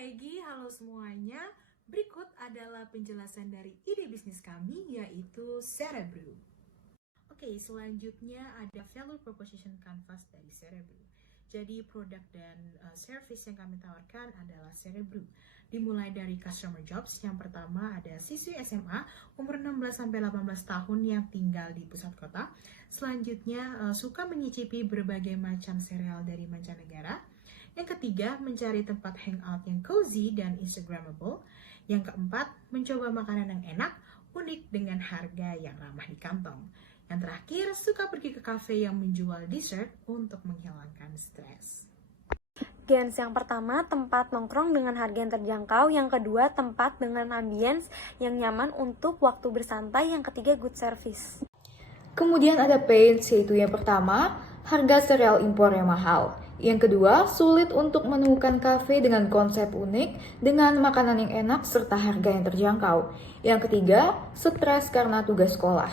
Egi, halo semuanya. Berikut adalah penjelasan dari ide bisnis kami, yaitu Cerebro. Oke, selanjutnya ada value proposition canvas dari Cerebro. Jadi produk dan service yang kami tawarkan adalah Cerebro. Dimulai dari customer jobs, yang pertama ada siswi SMA umur 16-18 tahun yang tinggal di pusat kota. Selanjutnya suka menyicipi berbagai macam sereal dari mancanegara. Yang ketiga, mencari tempat hangout yang cozy dan instagramable. Yang keempat, mencoba makanan yang enak, unik dengan harga yang ramah di kantong. Yang terakhir, suka pergi ke kafe yang menjual dessert untuk menghilangkan stres. Gens yang pertama, tempat nongkrong dengan harga yang terjangkau. Yang kedua, tempat dengan ambience yang nyaman untuk waktu bersantai. Yang ketiga, good service. Kemudian ada pains, yaitu yang pertama, harga sereal impor yang mahal. Yang kedua, sulit untuk menemukan kafe dengan konsep unik, dengan makanan yang enak serta harga yang terjangkau. Yang ketiga, stres karena tugas sekolah.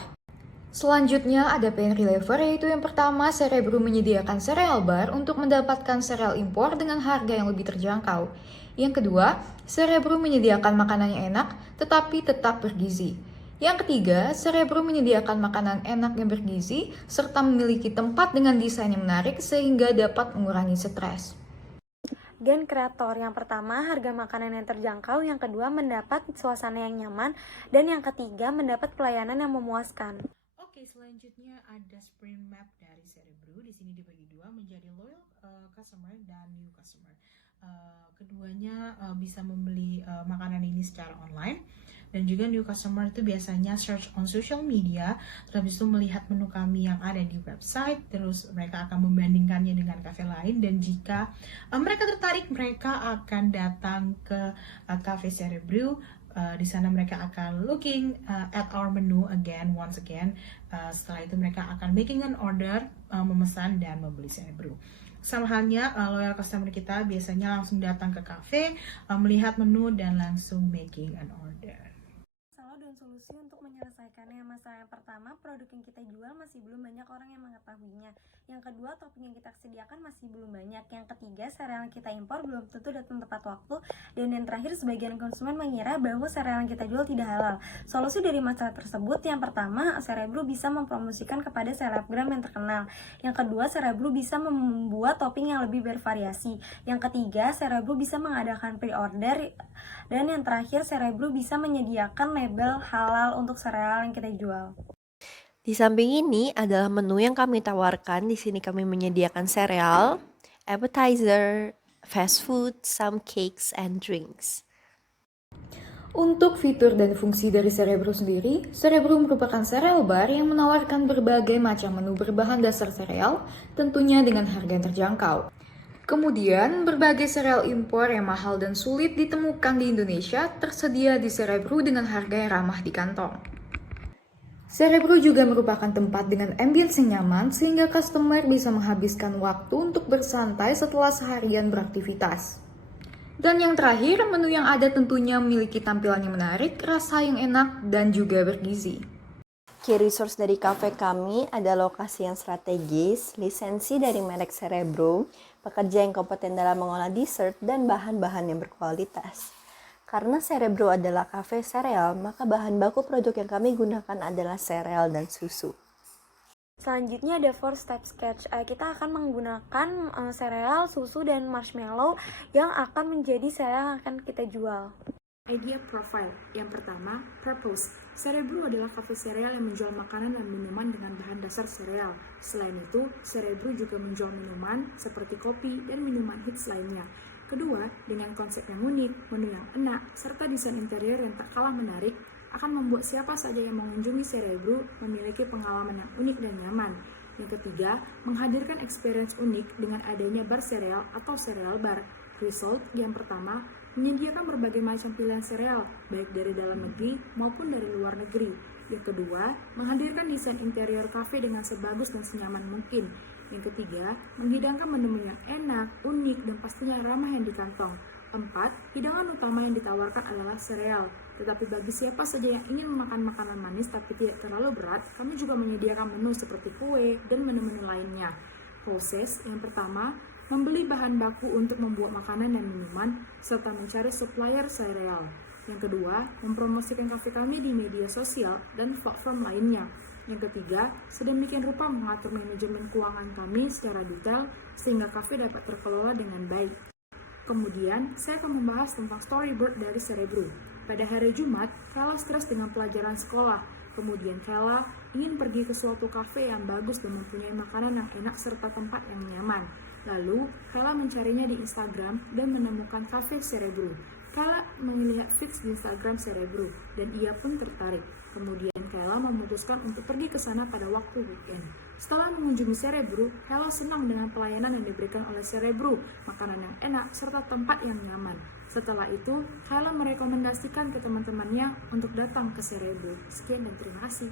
Selanjutnya ada pain reliever, yaitu yang pertama, Cerebro menyediakan sereal bar untuk mendapatkan sereal impor dengan harga yang lebih terjangkau. Yang kedua, Cerebro menyediakan makanan yang enak tetapi tetap bergizi. Yang ketiga, Cerebro menyediakan makanan enak yang bergizi serta memiliki tempat dengan desain yang menarik sehingga dapat mengurangi stres. Gen kreator yang pertama, harga makanan yang terjangkau. Yang kedua, mendapat suasana yang nyaman. Dan yang ketiga, mendapat pelayanan yang memuaskan. Oke, selanjutnya ada sprint map dari Cerebro. Di sini dibagi dua menjadi loyal customer dan new customer. Keduanya bisa membeli makanan ini secara online. Dan juga new customer itu biasanya search on social media, terus itu melihat menu kami yang ada di website, terus mereka akan membandingkannya dengan cafe lain, dan jika mereka tertarik, mereka akan datang ke cafe Cerebro. Di sana mereka akan looking at our menu once again. Setelah itu mereka akan making an order, memesan dan membeli Cerebro. Sama halnya loyal customer kita biasanya langsung datang ke cafe, melihat menu dan langsung making an order. Dan solusi untuk menyelesaikannya. Masalah yang pertama, produk yang kita jual masih belum banyak orang yang mengetahuinya. Yang kedua, topping yang kita sediakan masih belum banyak. Yang ketiga, sereal yang kita impor belum tentu datang tepat waktu. Dan yang terakhir, sebagian konsumen mengira bahwa sereal yang kita jual tidak halal. Solusi dari masalah tersebut, yang pertama, Cerebro bisa mempromosikan kepada selebgram yang terkenal. Yang kedua, Cerebro bisa membuat topping yang lebih bervariasi. Yang ketiga, Cerebro bisa mengadakan pre-order. Dan yang terakhir, Cerebro bisa menyediakan label halal untuk sereal yang kita jual. Di samping ini adalah menu yang kami tawarkan. Di sini kami menyediakan sereal, appetizer, fast food, some cakes and drinks. Untuk fitur dan fungsi dari Cerebro sendiri, Cerebro merupakan sereal bar yang menawarkan berbagai macam menu berbahan dasar sereal, tentunya dengan harga yang terjangkau. Kemudian, berbagai sereal impor yang mahal dan sulit ditemukan di Indonesia tersedia di Cerebro dengan harga yang ramah di kantong. Cerebro juga merupakan tempat dengan ambience yang nyaman sehingga customer bisa menghabiskan waktu untuk bersantai setelah seharian beraktivitas. Dan yang terakhir, menu yang ada tentunya memiliki tampilan yang menarik, rasa yang enak, dan juga bergizi. Key resource dari cafe kami ada lokasi yang strategis, lisensi dari merek Cerebro, pekerja yang kompeten dalam mengolah dessert, dan bahan-bahan yang berkualitas. Karena Cerebro adalah cafe sereal, maka bahan baku produk yang kami gunakan adalah sereal dan susu. Selanjutnya ada 4 step sketch. Kita akan menggunakan sereal, susu, dan marshmallow yang akan menjadi sereal yang akan kita jual. Idea profile. Yang pertama, purpose. Cerebro adalah kafe sereal yang menjual makanan dan minuman dengan bahan dasar sereal. Selain itu, Cerebro juga menjual minuman seperti kopi dan minuman hits lainnya. Kedua, dengan konsep yang unik, menu yang enak, serta desain interior yang tak kalah menarik, akan membuat siapa saja yang mengunjungi Cerebro memiliki pengalaman yang unik dan nyaman. Yang ketiga, menghadirkan experience unik dengan adanya bar sereal atau sereal bar. Result yang pertama, menyediakan berbagai macam pilihan sereal, baik dari dalam negeri maupun dari luar negeri. Yang kedua, menghadirkan desain interior kafe dengan sebagus dan senyaman mungkin. Yang ketiga, menghidangkan menu-menu yang enak, unik, dan pastinya ramah yang di kantong. 4. Hidangan utama yang ditawarkan adalah sereal. Tetapi bagi siapa saja yang ingin memakan makanan manis tapi tidak terlalu berat, kami juga menyediakan menu seperti kue dan menu-menu lainnya. Process yang pertama, membeli bahan baku untuk membuat makanan dan minuman, serta mencari supplier sereal. Yang kedua, mempromosikan kafe kami di media sosial dan platform lainnya. Yang ketiga, sedemikian rupa mengatur manajemen keuangan kami secara detail sehingga kafe dapat terkelola dengan baik. Kemudian, saya akan membahas tentang storyboard dari Cerebro. Pada hari Jumat, Kayla stres dengan pelajaran sekolah. Kemudian Kayla ingin pergi ke suatu kafe yang bagus dan mempunyai makanan yang enak serta tempat yang nyaman. Lalu, Kayla mencarinya di Instagram dan menemukan kafe Cerebro. Kayla melihat feeds di Instagram Cerebro dan ia pun tertarik. Kemudian Kayla memutuskan untuk pergi ke sana pada waktu weekend. Setelah mengunjungi Cerebro, Kayla senang dengan pelayanan yang diberikan oleh Cerebro, makanan yang enak, serta tempat yang nyaman. Setelah itu, Kayla merekomendasikan ke teman-temannya untuk datang ke Cerebro. Sekian dan terima kasih.